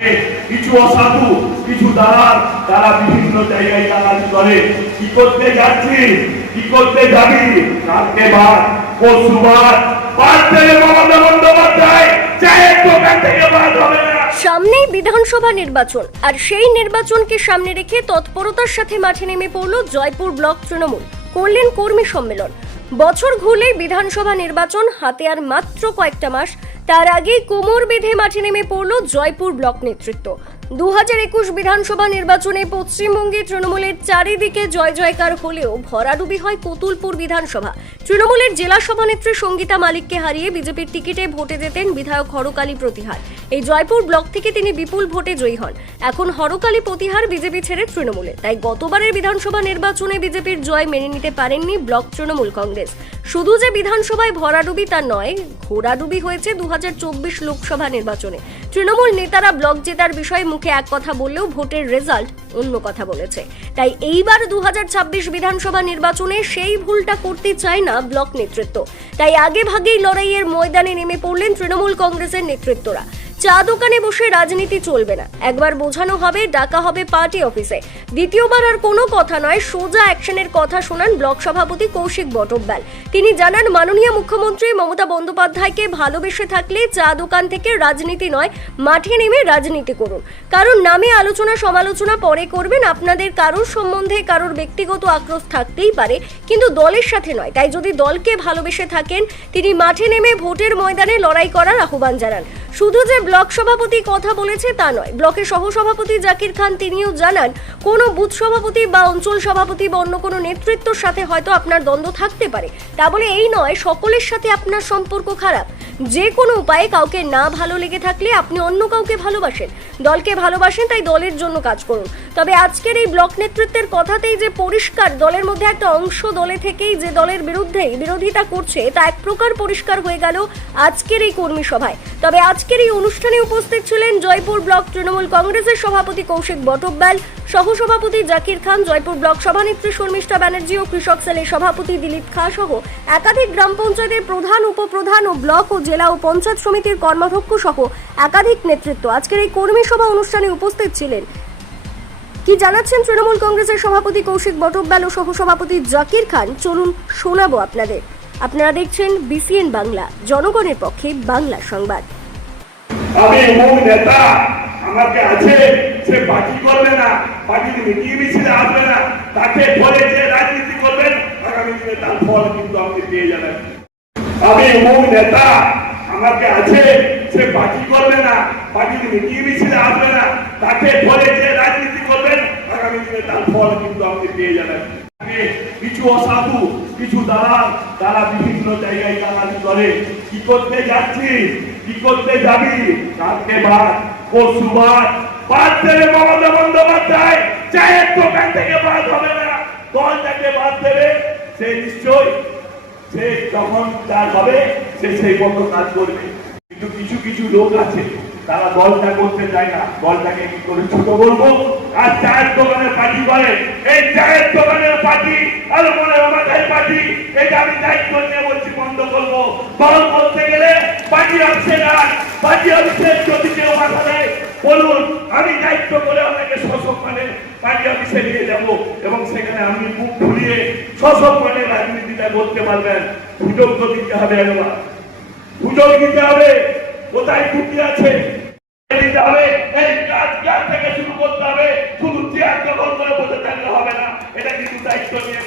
কিছু অসাধু, কিছু দালাল, তারা বিভিন্ন জায়গায় দালালি করে। কি করতে যাচ্ছি? কি করতে যাবি? কালকে দোকান থেকে বাদ সামনেই বিধানসভা নির্বাচন, আর সেই নির্বাচনকে সামনে রেখে তৎপরতার সাথে মাঠে নেমে পড়ল জয়পুর ব্লক তৃণমূল। করলেন কর্মী সম্মেলন। বছর ঘুরলেই বিধানসভা নির্বাচন হাতে আর মাত্র কয়েকটা মাস তার আগে কোমর বেঁধে মাঠে নেমে পড়ল জয়পুর ব্লক নেতৃত্ব। দু হাজার একুশ বিধানসভা নির্বাচনে পশ্চিমবঙ্গে তৃণমূলের চারিদিকে জয় জয়কার হলেও ভরাডুবি হয় কতুলপুর বিধানসভা। তৃণমূলের জেলা সভানেত্রী সঙ্গীতা মালিককে হারিয়ে বিজেপির টিকিটে ভোটে যেতেন বিধায়ক হরকালী প্রতিহার। এই জয়পুর ব্লক থেকে তিনি বিপুল ভোটে জয়ী হন। এখন হরকালী প্রতিহার বিজেপি ছেড়ে তৃণমূলে। তাই গতবারের বিধানসভা নির্বাচনে বিজেপির জয় মেনে নিতে পারেননি ব্লক তৃণমূল কংগ্রেস। শুধু যে বিধানসভায় ভরাডুবি তা নয় ঘোরাডুবি হয়েছে দু হাজার চব্বিশ লোকসভা নির্বাচনে। তৃণমূল নেতারা ব্লক জেতার বিষয়ে মুখে এক কথা বললেও ভোটের রেজাল্ট অন্য কথা বলেছে। তাই এইবার দু হাজার ছাব্বিশ বিধানসভা নির্বাচনে সেই ভুলটা করতে চায় না ব্লক নেতৃত্ব। তাই আগে ভাগেই লড়াইয়ের ময়দানে নেমে পড়লেন তৃণমূল কংগ্রেসের নেতৃত্বরা। চা দোকানে বসে রাজনীতি চলবে না। একবার বোঝানো হবে, ডাকা হবে পার্টি অফিসে। দ্বিতীয়বার আর কোনো কথা নয়, সোজা অ্যাকশনের কথা শোনান ব্লক সভাপতি কৌশিক বটব্যাল। তিনি জানান, মাননীয় মুখ্যমন্ত্রী মমতা বন্দ্যোপাধ্যায়কে ভালোবেসে থাকলে চা দোকান থেকে রাজনীতি নয়, মাঠে নেমে রাজনীতি করুন। কারণ নামে আলোচনা সমালোচনা পরে করবেন আপনাদের কারোর সম্বন্ধে কারোর ব্যক্তিগত আক্রোশ থাকতেই পারে, কিন্তু দলের সাথে নয়। তাই যদি দলকে ভালোবেসে থাকেন, তিনি মাঠে নেমে ভোটের ময়দানে লড়াই করার আহ্বান জানান। শুধু যে ব্লক সভাপতি কথা বলেছে তা নয়। ব্লকের সহসভাপতি জাকির খান তিনিও জানান, কোনো বুথ সভাপতি বা অঞ্চল সভাপতি বা অন্য কোনো নেতৃত্বর সাথে হয়তো আপনার দ্বন্দ্ব থাকতে পারে। তা বলে এই নয়, সকলের সাথে আপনার সম্পর্ক খারাপ। যে কোনো উপায়ে কাউকে না ভালো লেগে থাকলে আপনি অন্য কাউকে ভালোবাসেন। দলকে ভালোবাসেন, তাই দলের জন্য কাজ করুন। তবে আজকের এই ব্লক নেতৃত্বের কথাতেই যে পরিষ্কার, দলের মধ্যে একটা অংশ দলে থেকেই যে দলের বিরুদ্ধেই বিরোধিতা করছে, তা এক প্রকার পরিষ্কার হয়ে গেল আজকের এই কর্মী সভায়। তবে আজকের এই অনুষ্ঠানে উপস্থিত ছিলেন জয়পুর ব্লক তৃণমূল কংগ্রেসের সভাপতি কৌশিক বটব্যাল, সহসভাপতি জাকির খান, জয়পুর ব্লক সভানেত্রী শর্মিষ্ঠা ব্যানার্জি ও কৃষক সেলের সভাপতি দিলীপ খা সহ একাধিক গ্রাম পঞ্চায়েতের প্রধান, উপপ্রধান ও ব্লক ও জেলা ও পঞ্চায়েত সমিতির কর্মাধ্যক্ষ সহ একাধিক নেতৃত্ব। আজকের এই কর্মী সভা অনুষ্ঠানে উপস্থিত ছিলেন কি জানাচ্ছেন তৃণমূল কংগ্রেসের সভাপতি কৌশিক বটব্যাল ও সহসভাপতি জাকির খান? চলুন শোনাবো আপনাদের। আপনারা দেখছেন বিসিএন বাংলা, জনগণের পক্ষে বাংলা সংবাদ। আমি নেতা, আমাকে আছে, সে পার্টি করবে না পার্টি মিটিং আসবে না, তাকে ফলে যে রাজনীতি করবেন, আগামী দিনে তার ফল কিন্তু আপনি পেয়ে যাবেন। আমি নেতা, আমাকে আছে সে পার্টি করবে না পার্টি মিটিং মিছিলে আসবে না, তাকে ফলে যে রাজনীতি করবেন, আগামী দিনে তার ফল কিন্তু আপনি পেয়ে যাবেন। কিছু অসাধু, কিছু দালাল, তারা বিভিন্ন জায়গায় দালালি করে। কি করতে যাচ্ছি? কি করতে যাবি? কালকে বাদ, পরশু বাদ। বাদ দেবে মমতা বন্দ্যোপাধ্যায়। চায়ের দোকান থেকে বাদ হবে না। দল যাকে বাদ দেবে, সে নিশ্চয় সে যখন তার হবে, সে সেই মতো কাজ করবে। কিন্তু কিছু কিছু লোক আছে, তারা দলটা করতে চায় না। দলটাকে কি করে ছোট বলব? আর চায়ের দোকানের পার্টি করে এই চায়ের দোকানের পার্টি আর মনে আমাদের পার্টি, এটা আমি দায়িত্ব নিয়ে বলছি, বন্ধ করব। দল করতে গেলে পার্টি অফিসে যান পার্টি অফিসে যদি কেউ মাথা দেয়, বলুন, আমি দায়িত্ব করে আপনাকে সসম্মানে পার্টি অফিসে নিয়ে যাব এবং সেখানে আপনি মুখ খুলিয়ে সসম্মানে রাজনীতিটা করতে পারবেন। সুযোগ তো দিতে হবে একবার। সুযোগ দিতে হবে। কোথায় আছে? দায়িত্ব নিয়ে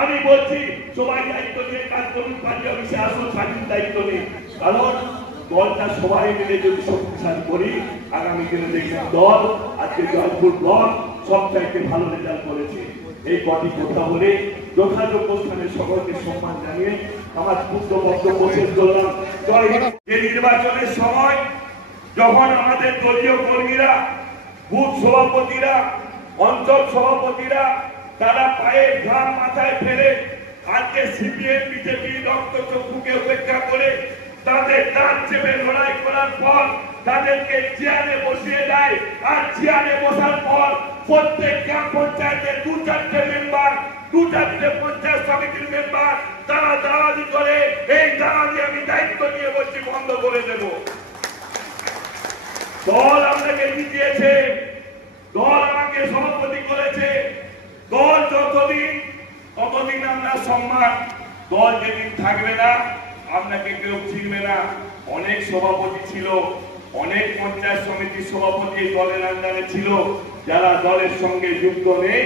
আমি বলছি, সবাই দায়িত্ব কাজ করুন। পার্টি আসুন পার্টির দায়িত্ব নিয়ে কারণ দলটা সবাই মিলে যদি শক্তিশালী করি, আগামী দিনে দেখবেন দল, আজকে জয়পুর ব্লক সব চাইতে ভালো রেজাল্ট করেছে। এই কটি কথা বলে যথাযোগ্য স্থানে সকলকে সম্মান জানিয়ে আমার ক্ষুদ্র বক্তব্য শেষ করলাম। যে নির্বাচনের সময় যখন আমাদের দলীয় কর্মীরা, বুথ সভাপতিরা, অঞ্চল সভাপতিরা, তারা পায়ে ঘাম মাথায় ফেলে আজকে সিপিএম, বিজেপি রক্ত চক্ষুকে উপেক্ষা করে তাদের দাঁত চেপে লড়াই করার পর তাদেরকে চেয়ারে বসিয়ে দেয়। আর চেয়ারে বসার পর প্রত্যেক গ্রাম পঞ্চায়েতের দু চারটে মেম্বার দু চারটে পঞ্চায়েত সমিতির মেম্বার তারা দালালি করে। এই দালালি করে দেব। দল আপনাকে জিতিয়েছে দল আমাকে সভাপতি করেছে। দল যতদিন, ততদিন আপনার সম্মান। দল যেদিন থাকবে না, আপনাকে কেউ চিনবে না। অনেক সভাপতি ছিল। অনেক পঞ্চায়েত সমিতির সভাপতি দলের আন্ডারে ছিল, যারা দলের সঙ্গে যুক্ত নেই।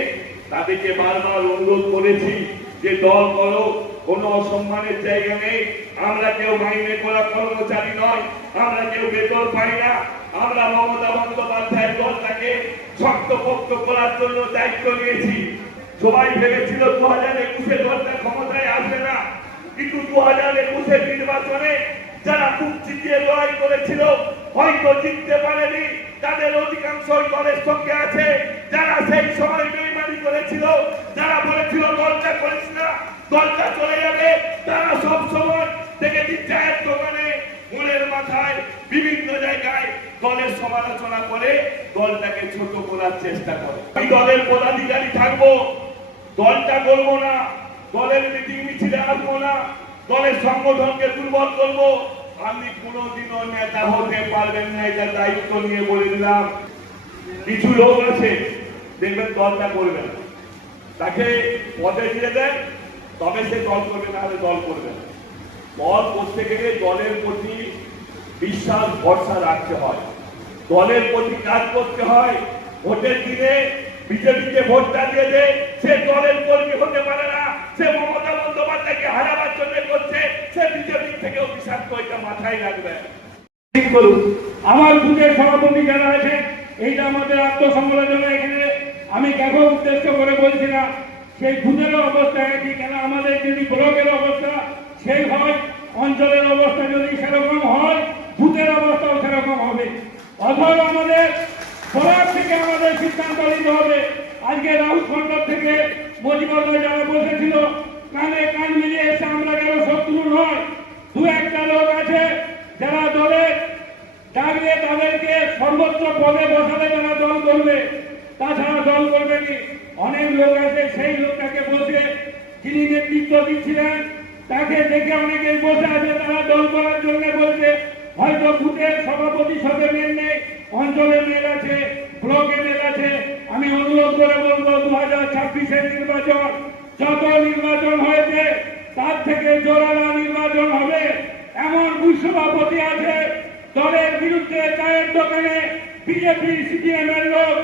তাদেরকে বারবার অনুরোধ করেছি যে দল করো, কোনো অসম্মানের জায়গা নেই। আমরা কেউ মাইনে করা কর্মচারী নয়, আমরা কেউ বেতন পাই না। আমরা মমতা বন্দ্যোপাধ্যায়ের দলটাকে শক্তপোক্ত করার জন্য দায়িত্ব নিয়েছি। সবাই ভেবেছিল দু হাজার একুশে দলটা ক্ষমতায় আসবে না। কিন্তু দু হাজার একুশের নির্বাচনে যারা খুব জিতিয়ে লড়াই করেছিল হয়তো জিততে পারেনি, তাদের অধিকাংশ দলের সঙ্গে আছে। যারা সেই সময় বেইমানি করেছিল, যারা বলেছিল, দলটা করিস না, দলটা চলে যাবে, তারা সব সময় দেখেছি চায়ের দোকানে মনের মাথায় বিভিন্ন জায়গায় দলের সমালোচনা করে, দলটাকে ছোট করার চেষ্টা করে। আমি দলের পদাধিকারী থাকব, দলটা করব না, দলের মিটিং মিছিলে আসব না, দলের সংগঠনকে দুর্বল করব আপনি কোনোদিনও নেতা হতে পারবেন না, এটা দায়িত্ব নিয়ে বলে দিলাম। কিছু লোক আছে, দেখবেন দলটা করবে না। তাকে পদে দিয়ে দেন, তবে সে দল করবে, না হলে দল করবে না। দল করতে গেলে দলের প্রতি বিশ্বাস, ভরসা রাখতে হয়। দলের প্রতি কাজ করতে হয়, ভোটের দিনে বিজেপিকে ভোটটা দিয়ে দেয় সে দলের কর্মী হতে পারে না। সে মমতা বন্দ্যোপাধ্যায়কে হারাবার জন্য করছে, সে বিজেপি থেকেও বিষাক্ত এটা মাথায় রাখবে। ঠিক করুন। আমার বুথের সভাপতি যারা আছে, এইটা আমাদের আত্মসমালোচনা এখানে। আমি কেন উদ্দেশ্য করে বলছি না, সেই বুথের অবস্থা একই কেন আমাদের যদি ব্লকের অবস্থা সেই হয়, অঞ্চলের অবস্থা যদি সেরকম হয়, বুথের অবস্থাও সেরকম হবে। অথবা আমাদের ব্লক থেকে আমাদের সিদ্ধান্ত নিতে হবে। আজকে রাহুল খন্ডর থেকে মজিবর যারা বসেছিল কানে কান মিলিয়ে এসে আমরা কেন শত্রু নয়? দু একটা লোক আছে যারা দলের ডাকলে তাদেরকে সর্বোচ্চ পদে বসালে তারা দল করবে, তাছাড়া দল করবে কি? অনেক লোক আছে, সেই লোকটাকে বসে যিনি নেতৃত্ব দিচ্ছিলেন, তাকে দেখে অনেকেই বসে আছে, তারা দল করার জন্য বলছে, হয়তো বুথের সভাপতি সাথে মেল নেই, অঞ্চলে মেল আছে, ব্লকে মেল আছে আমি অনুরোধ করে বলব দু হাজার ছাব্বিশের নির্বাচন যত নির্বাচন হয়েছে, তার থেকে জোরালা নির্বাচন হবে। এমন বুথ সভাপতি আছে, দলের বিরুদ্ধে চায়ের দোকানে বিজেপি সিপিএম এর লোক,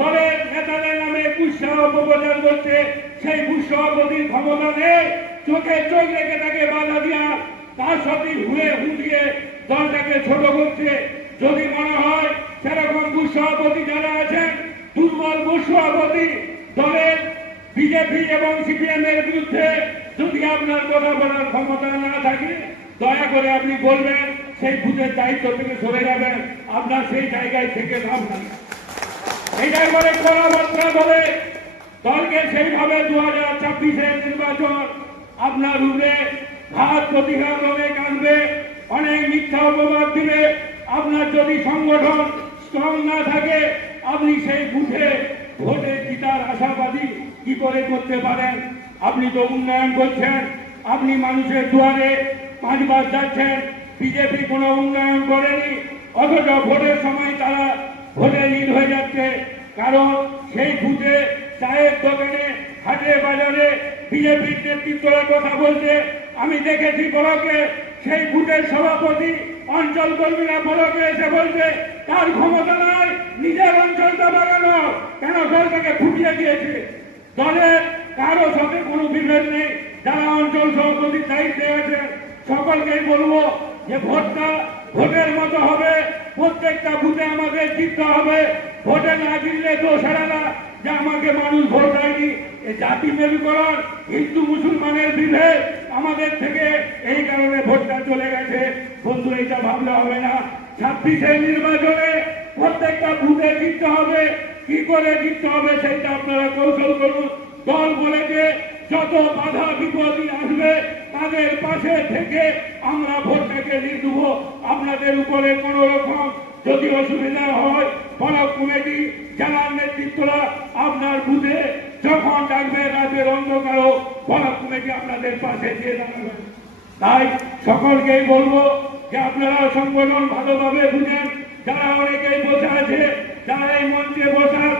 দলের নেতাদের নামে কুৎসাহ অপপ্রচার করছে। সেই বুথ সভাপতির ক্ষমতা নেই, চোখে চোখ রেখে তাকে বাধা দিয়া তার সাথে হুয়ে হুঁটিয়ে দলটাকে ছোট করছে। যদি মনে হয়, সেরকম বুথ সভাপতি যারা আছেন দুর্বল সভাপতি দলের বিজেপি এবং সিপিএম এর বিরুদ্ধে যদি আপনার কথা বলার ক্ষমতা না থাকে, দয়া করে আপনি বলবেন, সেই বুথের দায়িত্ব থেকে সরে যাবেন। আপনার সেই জায়গায় থেকে লাভ নাই এইটাই বলে কথাবার্তা বলে, দলকে সেইভাবে দু হাজার ছাব্বিশের নির্বাচন আপনার রূপে ঘাত প্রতিঘাত অনেক আসবে অনেক মিথ্যা অপবাদ দিবে। আপনার যদি সংগঠন স্ট্রং না থাকে আপনি সেই বুথে ভোটে জিতার আশাবাদী কি করে করতে পারেন? আপনি তো উন্নয়ন করছেন, আপনি মানুষের দুয়ারে পাঁচবার যাচ্ছেন, বিজেপি কোনো উন্নয়ন করেনি, অথচ ভোটের সময় তারা ভোটে লিড হয়ে যাচ্ছে। কারণ সেই বুথে চায়ের দোকানে হাটে বাজারে বিজেপির নেতৃত্বরা কথা বলছে। আমি দেখেছি ব্লকে সেই বুথের সভাপতি অঞ্চল কর্মীরা ব্লকে এসে বলছে, তার ক্ষমতা নাই, নিজের অঞ্চলটা বাগানো কেন দলটাকে ফুটিয়ে দিয়েছে? দলের কারও সাথে কোনো বিভেদ নেই। যারা অঞ্চল সভাপতির দায়িত্বে আছে, সকলকেই বলব যে ভোটটা ভোটের মতো হবে। প্রত্যেকটা বুথে আমাদের জিততে হবে। ভোটে না জিতলে দোষেরা না। যে আমাকে মানুষ ভোট দেয়নি জাতি মেরুকরণ হিন্দু মুসলমানের বিভেদ। আমাদের থেকে এই কারণে ভোটটা চলে গেছে। বন্ধু, এটা ভাবলে হবে না। ছাব্বিশের নির্বাচনে প্রত্যেকটা বুথে জিততে হবে। কি করে জিততে হবে সেইটা আপনারা কৌশল করুন। দল বলেছে যত বাধা বিপত্তি আসবে, তাদের পাশে থেকে আমরা ভোটটাকে দিয়ে দেবো আপনাদের উপরে কোনো রকম যদি অসুবিধা হয় ব্লক কমিটি, জেলার নেতৃত্বরা আপনার বুথে যখন ডাকবে রাতের অন্ধকারও ব্লক কমিটি আপনাদের পাশে দিয়ে দাঁড়াবে? তাই সকলকেই বলব যে আপনারা সংগঠন ভালোভাবে বুঝেন। যারা অনেকেই বসে আছে, যারা এই মঞ্চে বসার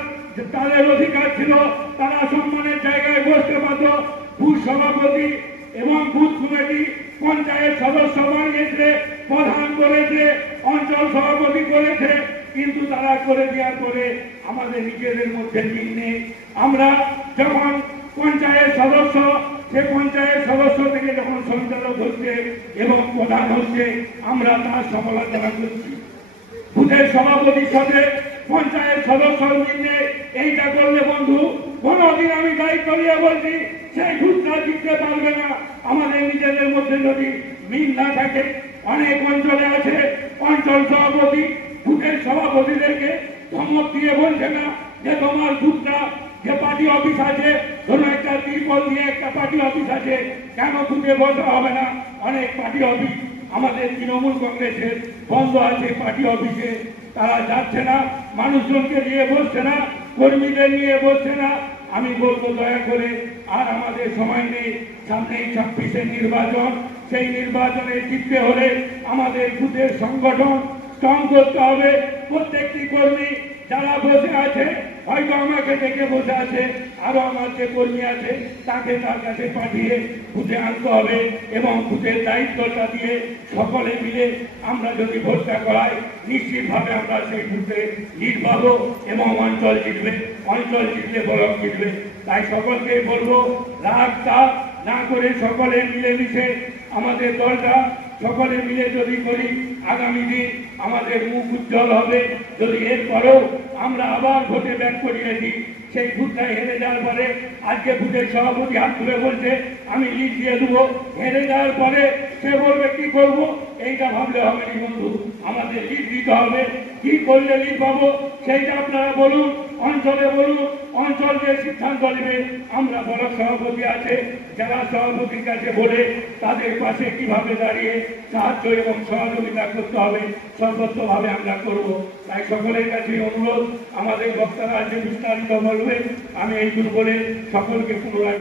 তাদের অধিকার ছিল, তারা সম্মানের জায়গায় বসতে পারত বুথ সভাপতি এবং বুথ কমিটি, পঞ্চায়েত সদস্য বানিয়েছে, প্রধান করেছে, অঞ্চল সভাপতি করেছে। কিন্তু তারা করে দেওয়ার পরে আমাদের নিজেদের মধ্যে মিল নেই। আমরা যখন পঞ্চায়েত সদস্য সে পঞ্চায়েত সদস্য থেকে যখন সঞ্চালক হচ্ছে এবং প্রধান হচ্ছে, আমরা তার সমালোচনা করছি বুথের সভাপতির সাথে পঞ্চায়েত সদস্য মিলে এইটা করলে বন্ধু, কোনোদিন আমি দায়িত্ব নিয়ে বলছি, সেই ভূতটা জিততে পারবে না। আমাদের নিজেদের মধ্যে যদি মিল না থাকে, অনেক অঞ্চলে আছে অঞ্চল সভাপতি বুথের সভাপতিদেরকে ধমক দিয়ে বলছে না যে তোমার ভূতটা যে পার্টি অফিস আছে, ধরো একটা ত্রিপল দিয়ে একটা পার্টি অফিস আছে, কেন বুথে বসা হবে না? অনেক পার্টি অফিস, আমাদের তৃণমূল কংগ্রেসের বন্ধ আছে পার্টি অফিসে। তারা যাচ্ছে না, মানুষজনকে নিয়ে বসছে না, কর্মীদের নিয়ে বসছে না। আমি বলব দয়া করে, আর আমাদের সময় নেই। সামনেই ছাব্বিশের নির্বাচন, সেই নির্বাচনে জিততে হলে আমাদের বুথের সংগঠন স্ট্রং করতে হবে প্রত্যেকটি কর্মী যারা বসে আছে, হয়তো আমাকে দেখে বসে আছে, আরও আমার যে কর্মী আছে, তাকে তার কাছে পাঠিয়ে বুঝে আনতে হবে এবং বুঝের দায়িত্বটা দিয়ে সকলে মিলে আমরা যদি ভোটটা করাই, নিশ্চিতভাবে আমরা সেই বুথে লিড পাবো এবং অঞ্চল জিতবে, অঞ্চল জিতলে ব্লক জিতবে তাই সকলকে বলব, রাগ তাপ না করে সকলে মিলেমিশে আমাদের দলটা, সকলে মিলে যদি করি, আগামী দিন আমাদের মুখ উজ্জ্বল হবে। যদি এরপরেও আমরা আবার ভোটে ব্যাগ করিয়ে দিই সেই ভুটটা হেরে যাওয়ার পরে, আজকে ভুটের সভাপতি হাত তুলে বলছে, আমি লিড দিয়ে দেবো। হেরে যাওয়ার পরে সে বলবে, কি করব? এইটা ভাবলে হবে বন্ধু। আমাদের লিড দিতে হবে। কি করলে লিড পাবো? সেইটা আপনারা বলুন, অঞ্চলে বলুন, অঞ্চল যে সিদ্ধান্ত নেবে। আমরা ব্লক সভাপতি আছে জেলা সভাপতির কাছে বলে তাদের পাশে কীভাবে দাঁড়িয়ে সাহায্য এবং সহযোগিতা করতে হবে, সর্বত্রভাবে আমরা করব। তাই সকলের কাছে অনুরোধ, আমাদের বক্তারা যে বিস্তারিত বলবে আমি এইটুকু বলে সকলকে পুনরায়